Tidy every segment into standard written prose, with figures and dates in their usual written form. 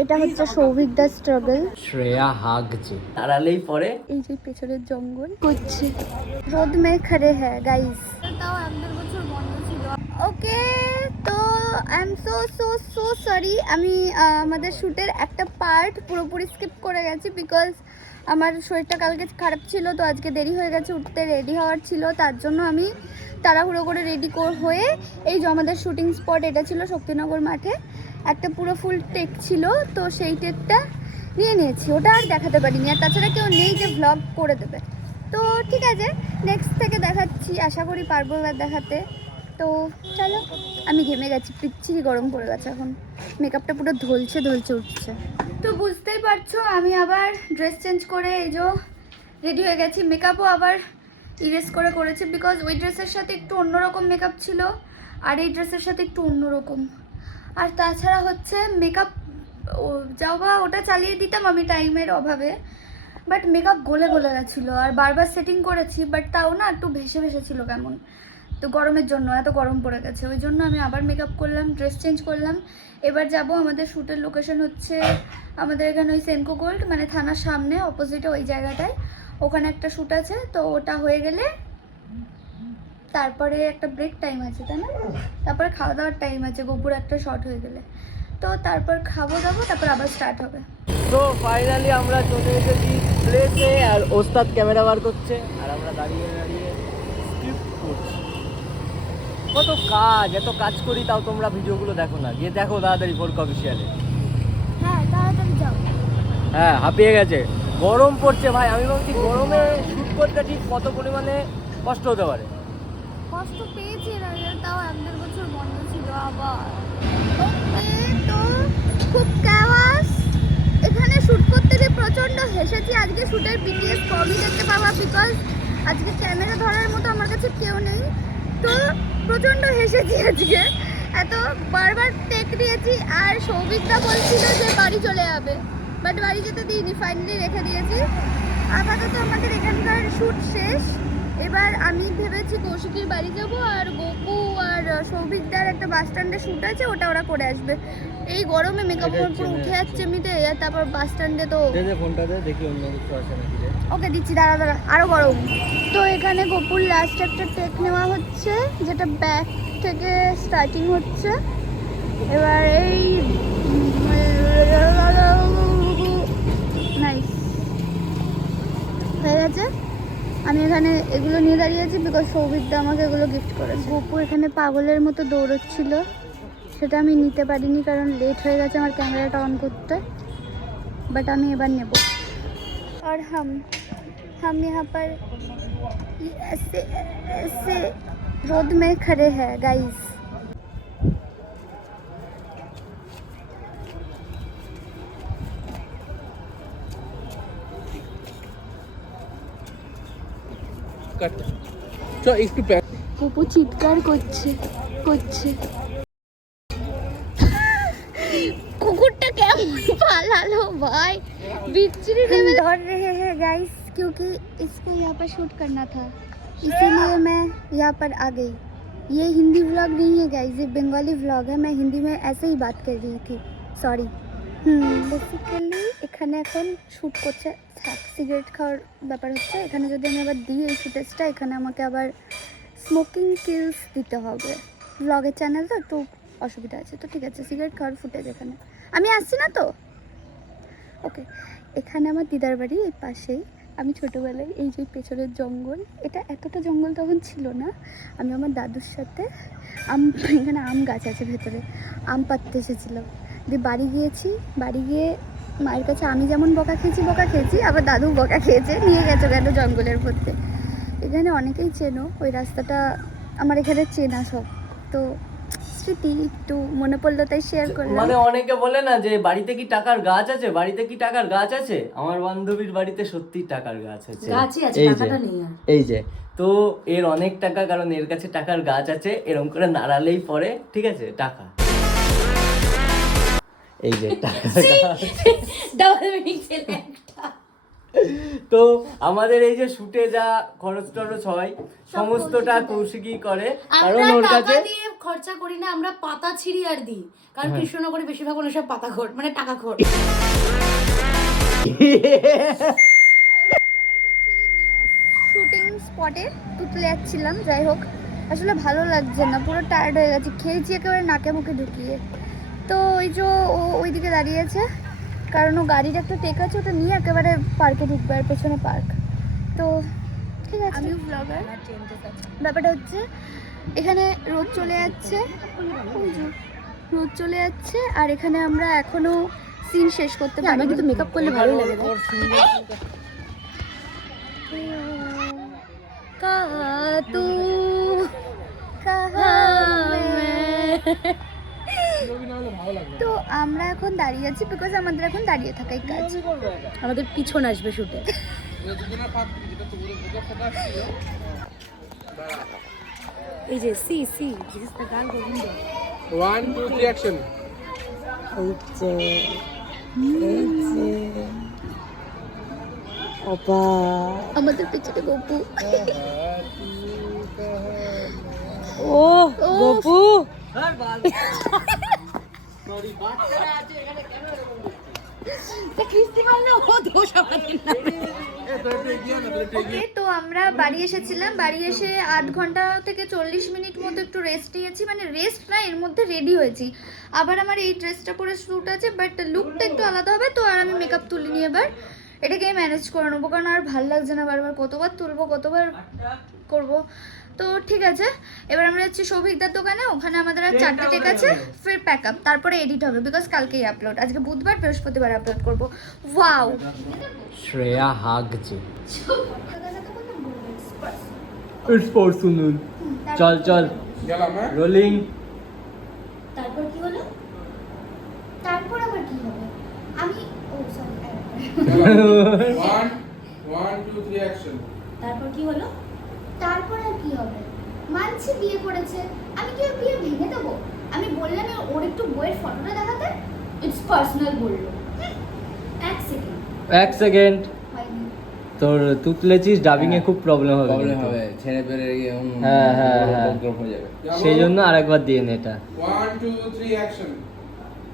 এটা হচ্ছে সৌভিক দা স্ট্রাগল। শ্রেয়া হাগছে তাড়ালেই পরে এই যে পেছনের জঙ্গল করছে, রোদ মে খড়ে হ্যাঁ গাইস। তাও 1.5 বছর বন্ধ ছিল। ওকে, তো আই এম সো সরি। আমি আমাদের শ্যুটের একটা পার্ট পুরোপুরি স্কিপ করে গেছি বিকজ আমার শরীরটা কালকে খারাপ ছিল, তো আজকে দেরি হয়ে গেছে উঠতে, রেডি হওয়ার ছিল, তার জন্য আমি তাড়াহুড়ো করে রেডি হয়ে এই যে আমাদের শ্যুটিং স্পট এটা ছিল শক্তিনগর মাঠে, একটা পুরো ফুল টেক ছিল, তো সেই টেকটা নিয়েছি, ওটা আর দেখাতে পারিনি। আর তাছাড়া কেউ নেই যে ভ্লগ করে দেবে, তো ঠিক আছে নেক্সট থেকে দেখাচ্ছি, আশা করি পারবো এবার দেখাতে। তো চলো, আমি ঘেমে গেছি, পিচ্ছিরি গরম পড়ে গেছে, এখন মেকআপটা পুরো ধলছে উঠছে। তো বুঝতেই পারছো আমি আবার ড্রেস চেঞ্জ করে এই যে রেডি হয়ে গেছি। মেকআপও আবার ইরেজ করেছি বিকজ ওই ড্রেসের সাথে একটু অন্যরকম মেকআপ ছিল আর এই ড্রেসের সাথে একটু অন্যরকম। আর তাছাড়া হচ্ছে মেকআপ যাও বা ওটা চালিয়ে দিতাম আমি টাইমের অভাবে, বাট মেকআপ গলে গেছিলো আর বারবার সেটিং করেছি, বাট তাও না একটু ভেসে ছিল কেমন। তো গরমের জন্য এত গরম পড়ে গেছে, ওই জন্য আমি আবার মেকআপ করলাম, ড্রেস চেঞ্জ করলাম। এবার যাব আমাদের শ্যুটের লোকেশন হচ্ছে আমাদের এখানে ওই সেনকো গোল্ড, মানে থানার সামনে অপোজিটে ওই জায়গাটায়, ওখানে একটা শ্যুট আছে। তো ওটা হয়ে গেলে তারপরে একটা ব্রেক টাইম আছে, তাই না, তারপরে খাওয়া দাওয়ার টাইম আছে, গোপুর একটা শর্ট হয়ে গেলে, তো তারপর খাবো দাবো, তারপর আবার স্টার্ট হবে। তো ফাইনালি আমরা চলে এসেছি প্লেসে, আর ওস্তাদ ক্যামেরা বার করছে আর আমরা দাঁড়িয়ে স্ক্রিপ্ট করছি। এত কাজ করি, তাও তোমরা ভিডিওগুলো দেখো না, গিয়ে দেখো তাড়াতাড়ি ফোর্ক অফিসিয়ালে। হ্যাঁ তাড়াতাড়ি যাও। হ্যাঁ হাঁপিয়ে গেছে, গরম পড়ছে ভাই। আমি ভাবছি গরমে শ্যুট করতে ঠিক কত পরিমাণে কষ্ট হতে পারে। কষ্ট পেয়েছি এর আগে, তাও 1.5 বছর বন্ধ ছিল আবার। ওকে, তো খুব ক্যাওয়াস এখানে শ্যুট করতে গিয়ে প্রচণ্ড হেসেছি। আজকে শ্যুটের বিটিএস কমই দেখতে পাওয়া বিকজ আজকে ক্যামেরা ধরার মতো আমার কাছে কেউ নেই, তো প্রচণ্ড হেসেছি আজকে, এত বারবার টেক দিয়েছি। আর সৌভিকটা বলছিল যে বাড়ি চলে যাবে, বাট বাড়ি যেতে দিইনি, ফাইনালি রেখে দিয়েছি। আপাতত আমাদের এখানকার শ্যুট শেষ, এবার আমি ভেবেছি কৌশিকীর বাড়ি যাব, আর গোপু আর সৌভিকদার একটা বাস স্ট্যান্ডে শ্যুট আছে, ওটা ওরা করে আসবে। এই গরমে মেকআপ পুরো উঠে যাচ্ছে এমনিতে, আর তারপর বাস স্ট্যান্ডে তো ফোনটা দে, দেখি অন্য কিছু আছে নাকি। ওকে দিচ্ছি, দাঁড়া আরো গরম। তো এখানে গোপুর লাস্ট একটা টেক নেওয়া হচ্ছে, যেটা ব্যাক থেকে স্টার্টিং হচ্ছে। এবার এই নাইস হয়ে গেছে। আমি এখানে এগুলো নিয়ে দাঁড়িয়েছি বিকজ সৌভিকদা আমাকে এগুলো গিফট করেছে। গোপু এখানে পাগলের মতো দৌড়চ্ছিল, সেটা আমি নিতে পারিনি কারণ লেট হয়ে গেছে আমার ক্যামেরাটা অন করতে, বাট আমি এবার নেব। और हम यहाँ पर ऐसे रोड में खड़े हैं गाइस। একটু কুকু চিৎকার করছে कुकुरटा केमन पालालो भाई, बिच्छरी लेवल दौड़ रहे हैं गाइस क्योंकि इसको यहाँ पर शूट करना था, इसीलिए मैं यहाँ पर आ गई। ये हिंदी व्लॉग नहीं है गाइस, ये बंगाली व्लॉग है, मैं हिंदी में ऐसे ही बात कर रही थी, सॉरी। বেসিক্যালি এখানে এখন শ্যুট করছে, সিগারেট খাওয়ার ব্যাপার হচ্ছে। এখানে যদি আমি আবার দিই এই ফুটেজটা, এখানে আমাকে আবার স্মোকিং কিলস দিতে হবে, ব্লগের চ্যানেল তো একটু অসুবিধা আছে, তো ঠিক আছে সিগারেট খাওয়ার ফুটেজ এখানে আমি আসছি না তো। ওকে, এখানে আমার দিদার বাড়ি এই পাশেই। আমি ছোটোবেলায় এই যে পেছনের জঙ্গল, এটা এতটা জঙ্গল তখন ছিল না, আমি আমার দাদুর সাথে এখানে আম গাছ আছে ভেতরে, আম পাড়তে এসেছিলাম, দিয়ে বাড়ি গিয়ে মায়ের কাছে আমি যেমন বকা খেয়েছি আবার দাদু বকা খেয়েছে, নিয়ে গেছো কেন জঙ্গলের মধ্যে। এখানে অনেকেই চেনো, ওই রাস্তাটা আমার এখানে চেনা সব, তো স্মৃতি একটু মনে পড়লো তাই শেয়ার করলাম। মানে অনেকে বলে না যে বাড়িতে কি টাকার গাছ আছে, আমার বান্ধবীর বাড়িতে সত্যি টাকার গাছ আছে, এই যে তো এর অনেক টাকা, কারণ এর কাছে টাকার গাছ আছে, এরকম করে নাড়ালেই পরে, ঠিক আছে, টাকা। এই যে টাকা তো আমাদের এই যে শুটে যা খরচ টরচ হয় সমস্তটা কৌশিকই করে, কারণ ওর কাছে দিয়ে খরচা করি না, আমরা পাতা ছিঁড়ি আর দিই, কারণ কৃষ্ণনগরে বেশিরভাগ মানুষ সব পাতা খোর, মানে টাকা খোর। শুটিং স্পটে তুতলে যাচ্ছিলাম, যাই হোক আসলে ভালো লাগছে না, পুরো টায়ার্ড হয়ে গেছে, খেয়েছি একেবারে নাকে মুখে ঢুকিয়ে। তো ওই যে ও ওইদিকে দাঁড়িয়েছে, কারণ ও গাড়ির একটা টেক আছে, ওটা নিয়ে একেবারে পার্কে ঢুকবে, আর পেছনে পার্ক। তো ঠিক আছে, আমিও ব্লগার। ব্যাপারটা হচ্ছে এখানে রোদ চলে যাচ্ছে, ওই যে রোদ চলে যাচ্ছে, আর এখানে আমরা এখনো সিন শেষ করতে পারি। কিন্তু মেকআপ করলে ভালো লাগে। তু তো আমরা এখন দাঁড়িয়ে আছি, বিকজ আমাদের এখন দাঁড়িয়ে থাকাই কাজ। আমাদের পিছন আসবে শুটে। এই যে C this is the gun Govinda. 1 2 3 action. এই যে বাবা আমাদের পিছনে গপু। ও গপু তো আমরা বাড়ি এসেছিলাম, বাড়ি এসে 8 ঘন্টা থেকে 40 মিনিট মতো একটু রেস্ট নিয়েছি, মানে রেস্ট না, এর মধ্যে রেডি হয়েছি। আবার আমার এই ড্রেসটা পরে শ্যুট আছে, বাট লুকটা একটু আলাদা হবে, তো আর আমি মেকআপ তুলিনি এবার, এটাকে ম্যানেজ করে নেবো, কারণ আর ভাল লাগছে না, বারবার কতবার তুলবো, কতবার করব। তো ঠিক আছে, এবার আমরা যাচ্ছি সৌভিকদার দোকানে, ওখানে আমাদের আর 4টে টেক আছে, ফির প্যাক আপ, তারপরে এডিট হবে, বিকজ কালকেই আপলোড, আজকে বুধবার, বৃহস্পতিবার আপলোড করবো। ওয়াও, শ্রেয়া হাগছে, ইটস পার্সোনাল। চল গেলাম হ্যাঁ। রোলিং। তারপর কি হলো? তারপর আবার কি হবে? আমি ও সরি 1 1 2 3 অ্যাকশন। তারপর কি হলো? তারপর আর কি হবে? মানছি বিয়ে করেছে, আমি কি ওর বিয়ে ভেঙে দেবো? আমি বললাম ওর একটু বইয়ের ফটোটা দেখাতে, ইটস পার্সোনাল বললো। এক সেকেন্ড হয়নি। তোর তুতলেছিস, ডাবিং এ খুব প্রবলেম হবে, প্রবলেম হবে, ছেড়ে পেরে হ্যাঁ হয়ে যাবে। সেই জন্য আরেকবার দিয়ে নে এটা। 1 2 3 অ্যাকশন।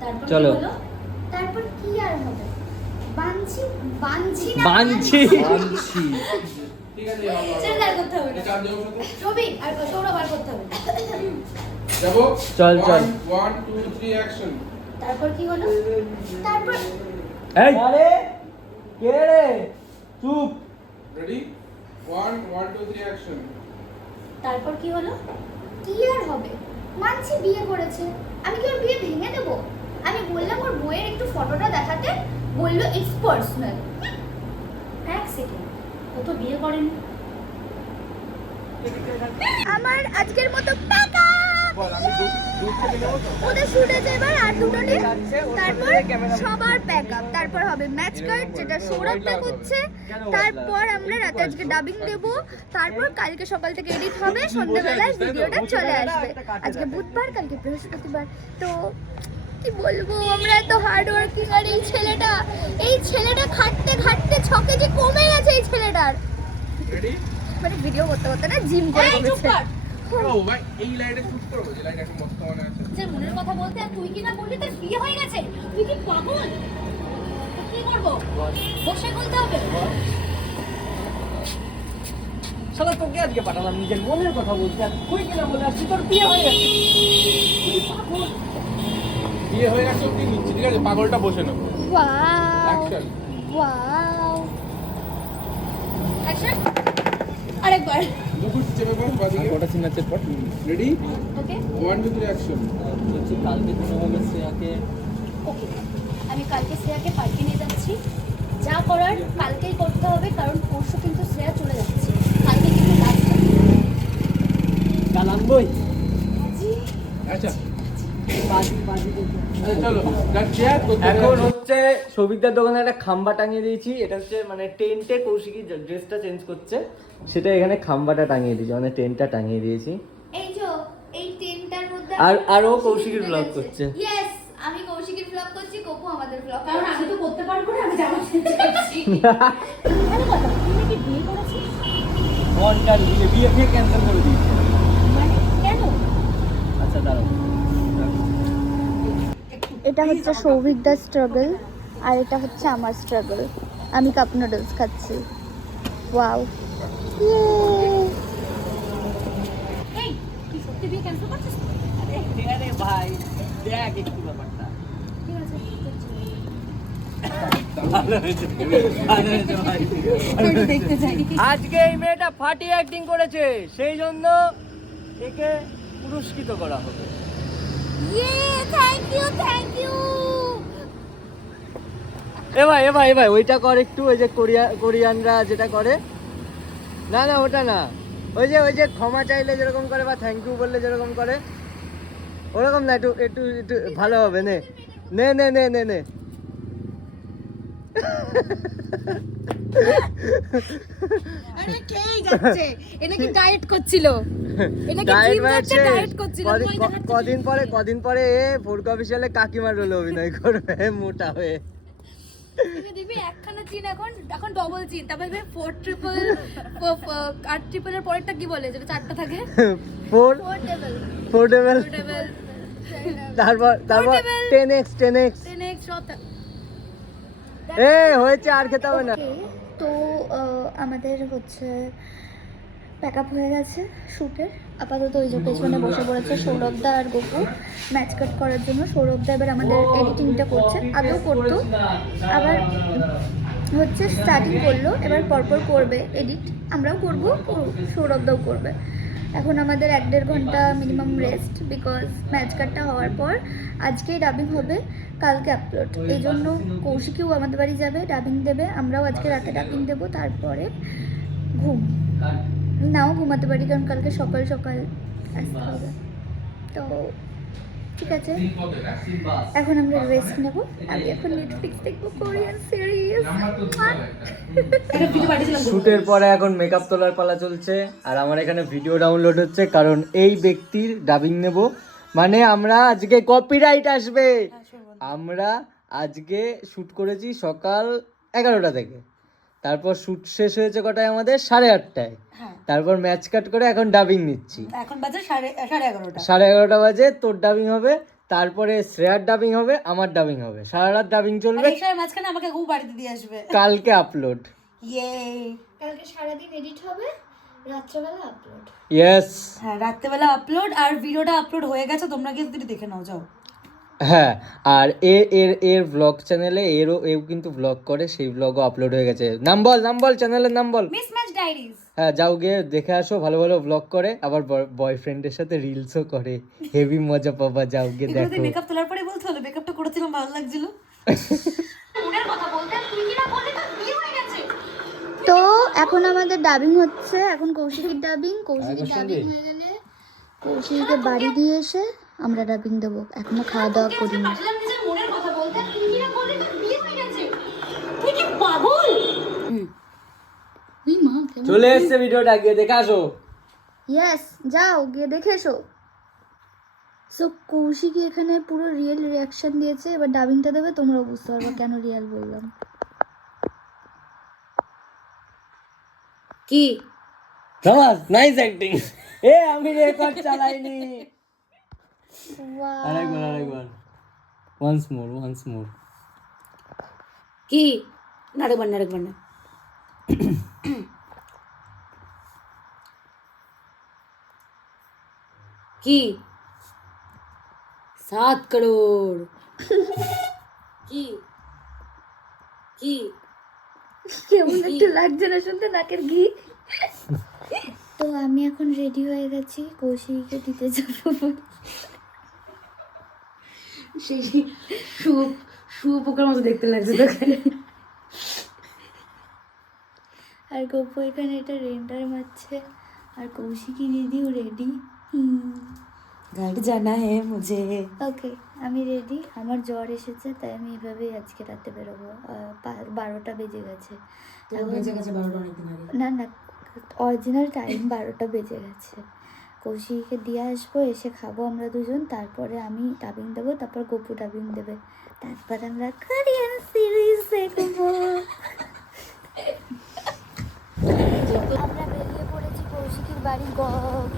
তারপর কি চলো। হলো? তারপর কি আর হবে? বানছি না বানছি। ঠিক আছে যাও ছেড়ে দাঁড় করতে হবে না। চাপ দেবো সাথে সৌভিক আর সৌরভ বার করতে হবে। যাবো। চল 1 2 3 অ্যাকশন। তারপর কি হলো? তারপর এই আরে কে রে, চুপ। Ready 1 1 2 3 action. তারপর কি হলো? কি আর হবে? মানছি বিয়ে করেছে, আমি কি ওর বিয়ে ভেঙে দেবো? আমি বললাম ওর বইয়ের একটু ফটোটা দেখাতে, বললো ইটস পার্সোনাল। এক সেকেন্ড, ও তো বিয়ে করেনি। আমার আজকের মতো টাকা ওদের শুট আছে এবার, আর দুটো দিন, তারপর সবার প্যাক আপ, তারপর হবে ম্যাচ কার্ড, যেটা সৌরভটা করছে, তারপর আমরা রাতে আজকে ডাবিং দেব, তারপর কালকে সকাল থেকে এডিট হবে, সন্ধ্যাবেলায় ভিডিওটা চলে আসবে। আজকে বুধবার, কালকে বৃহস্পতিবার। তো কি বলবো, আমরা এত হার্ড ওয়ার্কিং, আর এই ছেলেটা খাটতে খাটতে 6 কেজি কমে গেছে এই ছেলেটার, রেডি মানে ভিডিও করতে করতে না জিম করে কমেছে। ও ভাই এই লাইটে শুট করব, যে লাইট এখন মস্ত মনে আছে। যে মনের কথা বলতে, আর তুই কি না বললি তোর বিয়ে হয়ে গেছে? তুই কি পাগল? কি করবো? বসে বলতে হবে। শালা তোকে আজকে পাঠালাম নিজের মনের কথা বলতে, আর তুই কিনা বলে আসছি তোর বিয়ে হয়ে গেছে। বিয়ে হয়ে গেছে তুই নিচ্ছি, ঠিক আছে, পাগলটা বসে নেবো। Wow action. Wow, action. আরেকবার। মুকুট চেপে পড় বাদিকে। ওটা সিনাচের পর রেডি ওকে 1 2 3 অ্যাকশন। বলছি কালকে কোনোভাবে শ্রেয়াকে ওকে, আমি কালকে শ্রেয়াকে পার্কে নিয়ে যাচ্ছি, যা করার কালকেই করতে হবে, কারণ পরশু কিন্তু শ্রেয়া চলে যাচ্ছে, কালকে কিন্তু লাস্ট। গান আনবই। আচ্ছা চলো যাচ্ছি। এখন হচ্ছে সৌভিকদার দোকানে একটা খাম্বা টাঙিয়ে দিয়েছি, এটা হচ্ছে মানে টেন্টে কৌশিকী ড্রেসটা চেঞ্জ করছে, সেটা এখানে খাম্বাটা টাঙিয়ে দিয়েছি, মানে টেন্টটা টাঙিয়ে দিয়েছি। এই যে এই টেনটার মধ্যে আর ও কৌশিকীর ব্লগ করছে। ইয়েস, আমি কৌশিকীর ব্লগ করছি, কোকু আমাদের ব্লগ কারণ আমি তো করতে বার করে আমি জামা চেঞ্জ করছি। ভালো কথা, তুই নাকি বিয়ে করেছিস? মনকার বিয়ে ফিয়ে ক্যান্সেল করে দিয়েছে। মানে কেন? আচ্ছা দাঁড়াও, এটা হচ্ছে সৌভিক দা স্ট্রাগল আর এটা হচ্ছে আমার স্ট্রাগল। আমি কাপ নুডলস খাচ্ছি। ওয়াও, এই, তুই সত্যি বিয়ে ক্যান্সেল করছিস? আরে ভাই দেখ একটু ব্যাপারটা। ঠিক আছে, ভালো হয়েছে, ভালো হয়েছে ভাই। একটু দেখতে চাই। আজকে এই মেয়েটা ফাটিয়ে অ্যাক্টিং করেছে, সেই জন্য একে পুরস্কৃত করা হবে। Thank you. এ ভাই ওইটা কর একটু, ওই যে কোরিয়ানরা যেটা করে। না ওটা না, ওই যে ক্ষমা চাইলে যেরকম করে বা থ্যাংক ইউ বললে যেরকম করে ওরকম না, একটু একটু একটু ভালো হবে। নে নে নে নে নে নে আরে খেয়েই যাচ্ছে। এ নাকি ডায়েট করছিল। এ নাকি Diet জিম যাচ্ছে, বাড়ছে। ডায়েট করছিল। কদিন পরে এ ফুড অফিসিয়ালে কাকিমার রোলে অভিনয় করবে মোটা হয়ে। এটা দিবি একখানা চিন, এখন ডবল চিন, তারপরে 4 ট্রিপল 8 ট্রিপলের পরেরটা কি বলে, যেটা 4টা থাকে? পোর্টেবল। টেবল তারপর Portable। 10x 10x সব। এ হয়েছে, আর খেতে হবে না। তো আমাদের হচ্ছে প্যাক আপ হয়ে গেছে শ্যুটের। আপাতত ওই যে পেছনে বসে পড়েছে সৌরভদা আর গোপু ম্যাচ কাট করার জন্য। সৌরভদা এবার আমাদের এডিটিংটা করছে, আগেও করতো, আবার হচ্ছে স্টার্টিং করলো, এবার পরপর করবে এডিট। আমরাও করবো, সৌরভদাও করবে। এখন আমাদের 1-1.5 ঘন্টা মিনিমাম রেস্ট, বিকজ ম্যাচ কাটটা হওয়ার পর আজকেই ডাবিং হবে, কালকে আপলোড। এই জন্য কৌশিকীও আমাদের বাড়ি যাবে, ডাবিং দেবে, আমরাও আজকে রাতে ডাবিং দেবো, তারপরে ঘুম। নাও ঘুমাতে পারি, কারণ কালকে সকাল সকাল আসতে হবে। তো ঠিক আছে, এখন আমরা রেস্ট নেব। আমি এখন নেটফ্লিক্স দেখবো কোরিয়ান সিরিজ। শুটের পরে এখন মেকআপ তোলার পালা চলছে, আর আমার এখানে ভিডিও ডাউনলোড হচ্ছে, কারণ এই ব্যক্তির ডাবিং নেব। মানে আমরা আজকে কপিরাইট আসবে। আমরা আজকে শ্যুট করেছি সকাল 11টা থেকে, তারপর শ্যুট শেষ হয়েছে কটায় আমাদের 8:30টায়, তারপর ম্যাচ কাট করে এখন ডাবিং নিচ্ছি। এখন বাজে 11:30। 11:30 বাজে তোর ডাবিং হবে, তারপরে শ্রেয়ার ডাবিং হবে, আমার ডাবিং হবে, সারা রাত ডাবিং চলবে। এই সময় মাঝখানে আমাকে ঘুম বাড়িতে দিয়ে আসবে। কালকে আপলোড। ইয়ে, কালকে সারাদিন এডিট হবে, রাত্রেবেলা আপলোড। ইয়েস। হ্যাঁ, রাত্রেবেলা আপলোড, আর ভিডিওটা আপলোড হয়ে গেছে, তোমরা গিয়ে একটু দেখে নাও, যাও। হ্যাঁ, আর এর ব্লগ চ্যানেলে এও কিন্তু ব্লগ করে, সেই ব্লগও আপলোড হয়ে গেছে। নাম বল চ্যানেলের নাম বল। Mismatch diaries. হ্যাঁ, যাও গিয়ে দেখে আসো, ভালো ভালো ব্লগ করে, আবার বয়ফ্রেন্ডের সাথে রিলসও করে, হেভি মজা পাবা, যাও গিয়ে এগুলো দেখো। মেকআপ তোলার পরে বলতে হলো, মেকআপটা করেছিলাম, ভালো লাগছিল। ওনার কথা বলতে তুই কি না বললি, তো বিয়ে হয়ে গেছে। তো এখন আমাদের ডাবিং হচ্ছে, এখন কৌশিকের ডাবিং হয়ে গেলে কৌশিককে বাড়ি দিয়ে এসে আমরা ডাবিং দেবো। এখনো খাওয়া দাওয়া করিনি। পারলাম নিজের মনের কথা বলতে, তুই কি না বললি, তো বিয়ে হয়ে গেছে। তুই কি পাগল? মা কেমন চলে এসছে ভিডিওটা, গিয়ে দেখে আসো। ইয়েস, যাও গিয়ে দেখে এসো। সো কৌশিক এখানে পুরো রিয়েল রিয়াকশন দিয়েছে, এবার ডাবিংটা দেবে, তোমরাও বুঝতে পারবে কেন রিয়েল বললাম। কি সমাজ নাইস অ্যাক্টিং। আমি রেকর্ড চালাইনি। আরেকবার ওয়ান্স মোর। কি? আরেকবার না। কি? 7 crore। কি? কেমন একটু লাগছে না শুনতে, নাকের ঘি। তো আমি এখন রেডি হয়ে গেছি, কৌশিককে দিতে যাবো। সেই শুয়োপোকার মতো দেখতে লাগছে তোকে। আর গপ্পু এখানে এটা রেন্ডার মারছে, আর কৌশিকী দিদিও রেডি। ঘর জানা হ্যাঁ মুঝে। ওকে, আমি রেডি। আমার জ্বর এসেছে, তাই আমি এভাবেই আজকে রাতে বেরোবো। 12টা বেজে গেছে। না অরিজিনাল টাইম 12টা বেজে গেছে। কৌশিককে দিয়ে আসবো, এসে খাবো আমরা দুজন, তারপরে আমি ডাবিং দেবো, তারপর গপু ডাবিং দেবে। তারপর আমরা কোরিয়ান সিরিজ দেখবো। আমরা বেরিয়ে পড়েছি কৌশিকীর বাড়ির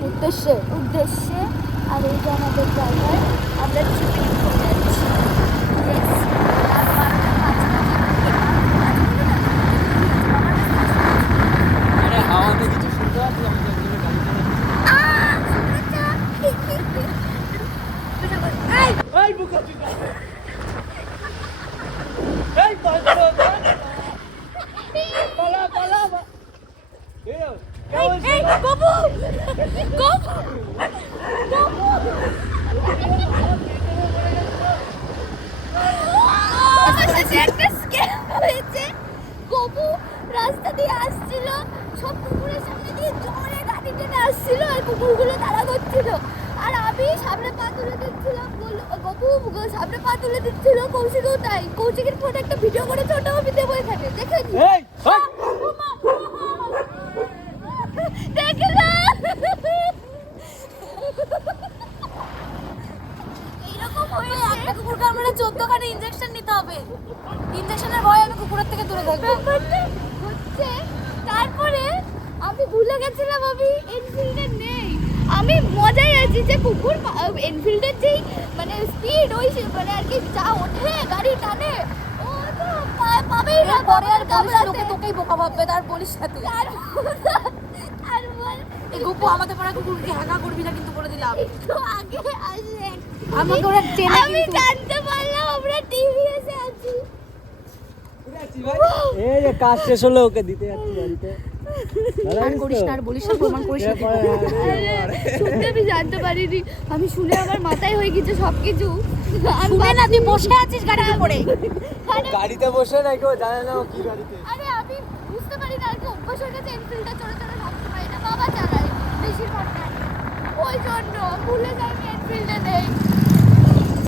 উদ্দেশ্যে। আর এই যে আমাদের ড্রাইভার, আমরা ছুটে চলে যাচ্ছি। Yes, রাত 12টা 5 আরে হাওয়াতে কিছু শুনতে পাচ্ছি আমি তো একদমই গাড়ি চালাচ্ছি। এই বুকা চিকা এই পালা এই গবু একটা স্ক্যাম হয়েছে। গবু রাস্তা দিয়ে আসছিল, সব কুকুরের সামনে দিয়ে জোরে গাড়ি টেনে আসছিল আর কুকুরগুলো তাড়া করছিল। আর আমি সামনে পা তুলে দিচ্ছিলাম, গবু সামনে পা তুলে দিচ্ছিল, কৌশিকও তাই। কৌশিকের ফোনে একটা ভিডিও করেছে, ওটাও আমি দেবো এখানে, দেখেছি। এইরকম হয়ে একটা কুকুরকে আমরা 14খানে ইনজেকশন নিতে হবে। ইনজেকশনের ভয় আমি কুকুরের থেকে দূরে থাকবো হচ্ছে। তারপরে আমি ভুলে গেছিলাম আমি এনফিল্ডের নেই। আমি মজাই আছি যে কুকুর এনফিল্ডের যেই মানে স্পিড, ওই মানে আর কি যা ওঠে গাড়ি টানে, ও তো পাবেই না। পরে আর কামড়াতে তোকেই বোকা ভাববে, তার বলিস সাথে। তারপর এই গপু আমাদের পাড়া কুকুরকে হাগা করবি না কিন্তু বলে দিলাম। একটু আগে আসে আমাকে ওরা টেনে, আমি জানতে পারলাম আমরা টিভিএসে আছি। এই যে কাজ শেষ হলো, ওকে দিতে যাচ্ছি বাড়িতে। আর করিস না, আর বলিস না, প্রমাণ করিস না। শুনতে আমি জানতে পারিনি, আমি শুনে আমার মাথায় হয়ে গেছে সবকিছু। শুনে না, তুই বসে আছিস গাড়ির উপরে। গাড়িতে বসে না, কেউ জানে না ও কি গাড়িতে। আরে আমি বুঝতে পারি না, আর কি অভ্যাস হয়ে গেছে এনফিল্ডে চড়ে চড়ে, ভাবতে পারি না বাবা চালায় বেশিরভাগ, ওই জন্য ভুলে যাই আমি এনফিল্ডে নেই।